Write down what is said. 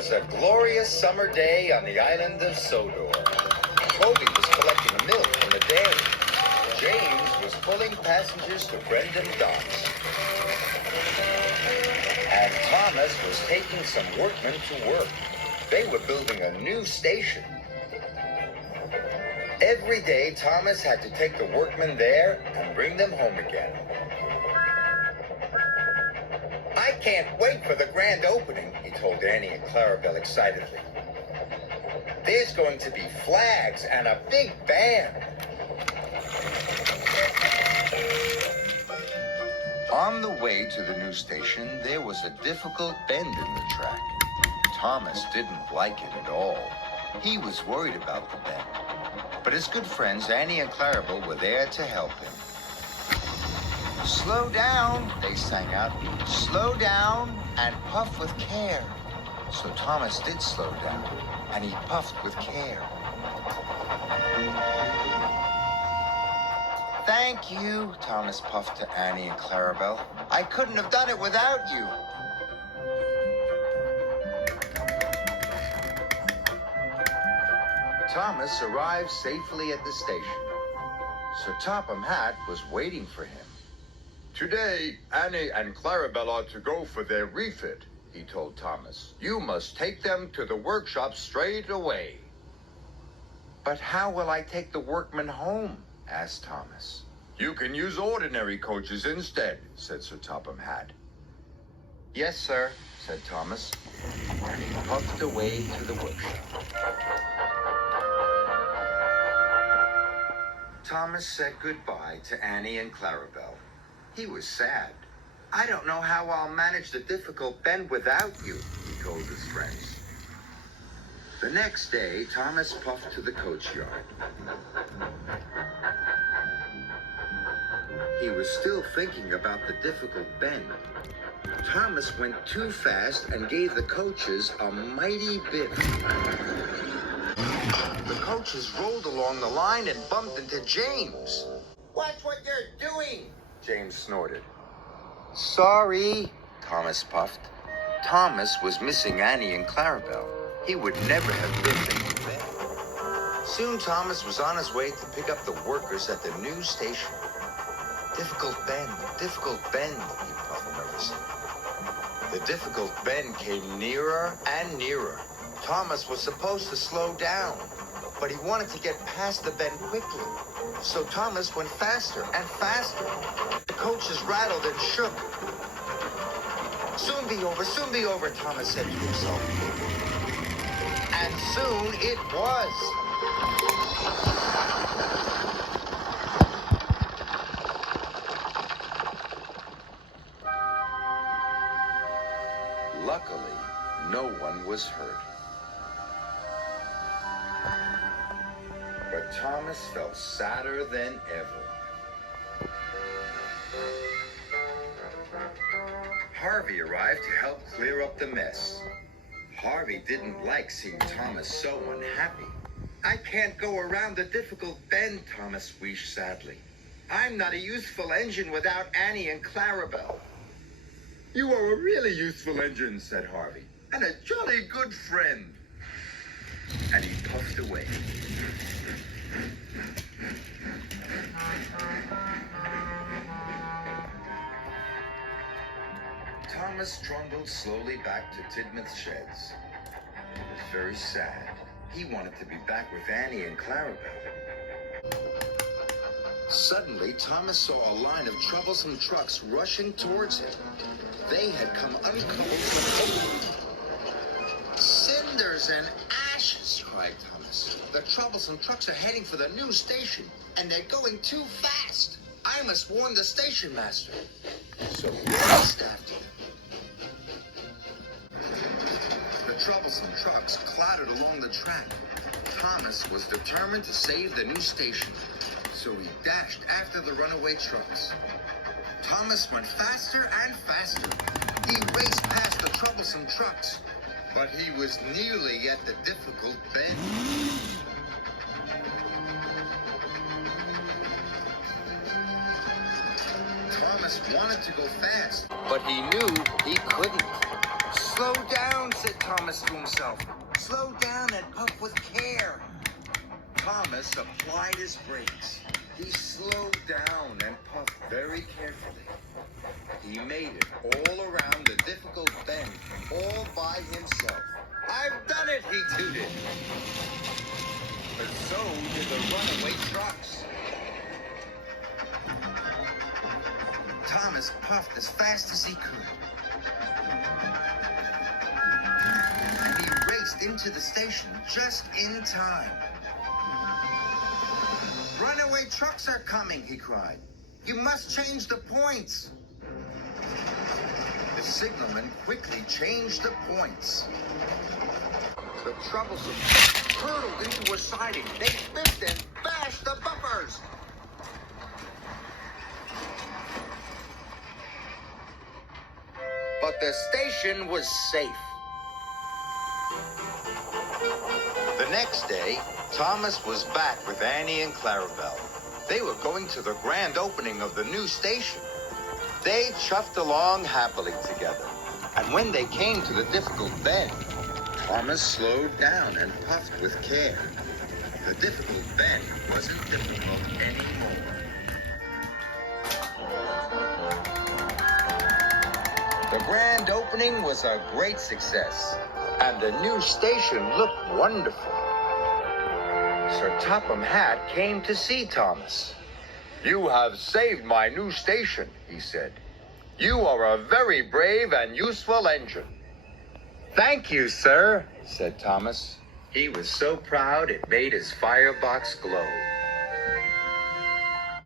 was a glorious summer day on the island of Sodor. Toby was collecting milk from the dairy. James was pulling passengers to Brendan docks. And Thomas was taking some workmen to work. They were building a new station. Every day, Thomas had to take the workmen there and bring them home again. I can't wait for the grand opening, he told Annie and Clarabelle excitedly. There's going to be flags and a big band. On the way to the new station, there was a difficult bend in the track. Thomas didn't like it at all. He was worried about the bend. But his good friends Annie and Clarabelle were there to help him. Slow down, they sang out. Slow down and puff with care. So Thomas did slow down, and he puffed with care. Thank you, Thomas puffed to Annie and Clarabelle. I couldn't have done it without you. Thomas arrived safely at the station. Sir Topham Hatt was waiting for him. Today, Annie and Clarabelle are to go for their refit, he told Thomas. You must take them to the workshop straight away. But how will I take the workmen home? Asked Thomas. You can use ordinary coaches instead, said Sir Topham Hatt. Yes, sir, said Thomas, and he puffed away to the workshop. Thomas said goodbye to Annie and Clarabelle. He was sad. I don't know how I'll manage the difficult bend without you, he told his friends. The next day, Thomas puffed to the coach yard. He was still thinking about the difficult bend. Thomas went too fast and gave the coaches a mighty biff. The coaches rolled along the line and bumped into James. Watch what you're doing, James snorted. Sorry, Thomas puffed. Thomas was missing Annie and Clarabelle. He would never have biffed into the bend. Soon Thomas was on his way to pick up the workers at the new station. Difficult bend, he puffed nervously. The difficult bend came nearer and nearer. Thomas was supposed to slow down, but he wanted to get past the bend quickly. So Thomas went faster and faster. The coaches rattled and shook. Soon be over, Thomas said to himself. And soon it was. Luckily, no one was hurt. But Thomas felt sadder than ever. Harvey arrived to help clear up the mess. Harvey didn't like seeing Thomas so unhappy. I can't go around the difficult bend, Thomas wheezed sadly. I'm not a useful engine without Annie and Clarabelle. You are a really useful engine, said Harvey, and a jolly good friend. And he puffed away. Thomas trundled slowly back to Tidmouth Sheds. He was very sad. He wanted to be back with Annie and Clarabelle. Suddenly, Thomas saw a line of troublesome trucks rushing towards him. They had come uncoupled from cinders and ashes, cried Thomas. The troublesome trucks are heading for the new station, and they're going too fast. I must warn the station master. So he raced after them. The troublesome trucks clattered along the track. Thomas was determined to save the new station, so he dashed after the runaway trucks. Thomas went faster and faster. He raced past the troublesome trucks, but he was nearly at the difficult bend. Thomas wanted to go fast, but he knew he couldn't. Slow down, said Thomas to himself. Slow down and puff with care. Thomas applied his brakes. He slowed down and puffed very carefully. He made it all around the difficult bend, all by himself. I've done it, he tooted. But so did the runaway trucks. Thomas puffed as fast as he could. And he raced into the station just in time. Runaway trucks are coming, he cried. You must change the points. The signalman quickly changed the points. The troublesome truck hurtled into a siding. They biffed and bashed the bumpers. But the station was safe. The next day, Thomas was back with Annie and Clarabelle. They were going to the grand opening of the new station. They chuffed along happily together. And when they came to the difficult bend, Thomas slowed down and puffed with care. The difficult bend wasn't difficult anymore. The grand opening was a great success, and the new station looked wonderful. Sir Topham Hatt came to see Thomas. "You have saved my new station," he said. "You are a very brave and useful engine." "Thank you, sir," said Thomas. He was so proud it made his firebox glow.